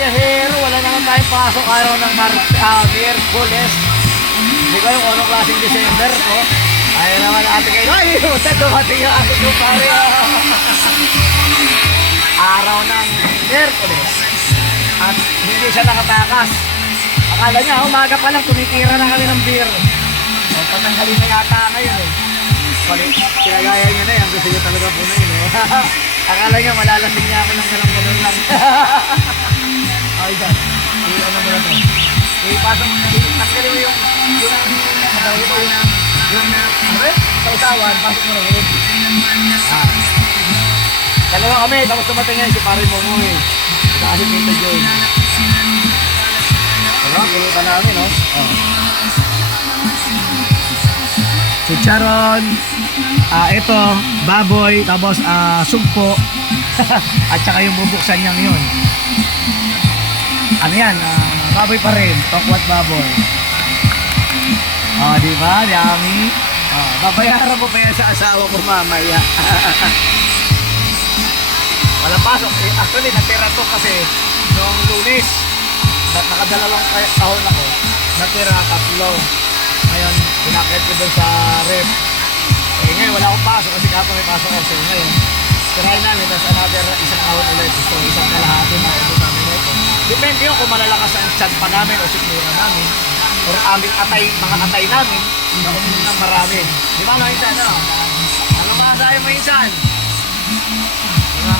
biyahero, wala naman tayong pasok araw ng Miyerkules. Hindi ko alam kung anong klaseng December, no? Ayaw naman ate kayo. Ay, dumating yung ate ko, pare. Araw ng Miyerkules. At hindi siya nakatakas. Akala niya, umaga pa lang, tumitira na kami ng beer. O, patanggalin na yata ngayon, eh. Pinagaya niya na yan, gusto niya talaga po na yun, eh. Akala niya, malalasing niya ako ng ganun lang. Okay, dyan. Ano mo na ito? Ipasok mo na, tanggalin mo yung sausawan, pasok mo na rin. Dalawa kami, tapos tumating ngayon si pare mo mo, eh. Kasi kita dyan. Ano, kinuta namin, no? Chicharon, ito, baboy, tapos sugpo, at saka yung bubuksan niyang yun. Ano yan? Baboy pa rin, tokwat baboy. Di ba? Yummy. Babayaran ko pa yan sa asawa ko mamaya. Wala pasok. Actually, natira to kasi noong Lunes. Nakadalawang tahon ako. Natira, 3. Ngayon, pinakit ko doon sa rep. Ngayon, wala akong pasok kasi kapag may pasok ako. Ngayon, tirahin namin, tapos another isang ahon ulit. So, isang kalahati na ito namin ito. Depende yun kung malalakas ang chan pa namin o sikmura namin. Or aming atay, mga atay namin. Nakunin ng marami. Di ba, no, Insan? Ano? Ano masasabi mo, Insan? Diba?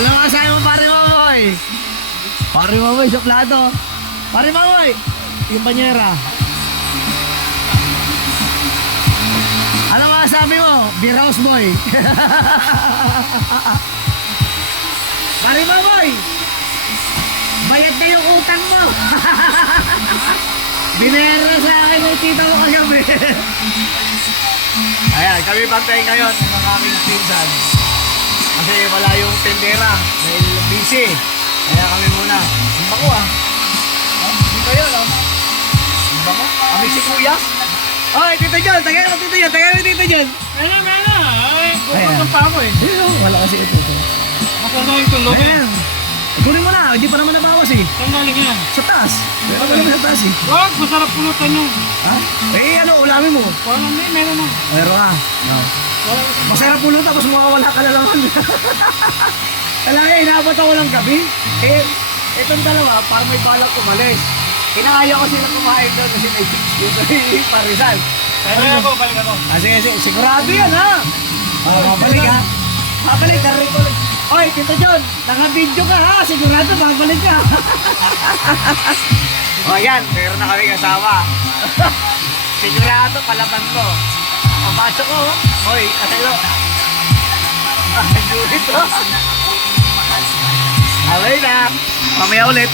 Ano masasabi mo, pare Mamoy? Pare Mamoy, sa plato. Pare Mamoy! Yung banyera. Ano masasabi mo? Beer house boy. Pare Mamoy! Bayad na yung utang mo. Binera sa akin ng tita ko kagabi. Ayan, kami pantay ngayon ng aming pinsan. Kasi wala yung tendera dahil busy. Kaya kami muna. Ang bako dito yun, Ang bako? Kami si Kuya. Oy, Tito John, tagay mo Tito John, tagay mo Tito John. Mena. Ay, pupunta pa ako eh. Wala kasi ito. Makuha yung tulog eh. Kunin mo na, hindi pa naman nabawas eh. Saan galing yan? Sa taas. Meron pa naman sa taas eh. Wag, masarap pulutan yung. Ha? Ulamin mo. Parang meron na. Meron ka. No. Masarap pulutan, tapos mawawala ka na naman. Talaga, inabot ako ng gabi. Itong dalawa, parang may balak umalis. Kinakaya ko sila kumain doon kasi may chips dito yung parisan. Balik ako. Sige, sigurado yan ha. Babalik ha. Babalik, darin ko lang. Oy, Tito John, naka-video ka ha. Sigurado, babalik ka. Yan, meron na kami kasama. Sigurado, palaban ko. Papasok ko. Oy, atelo. Judith. Okay na. Mamaya ulit.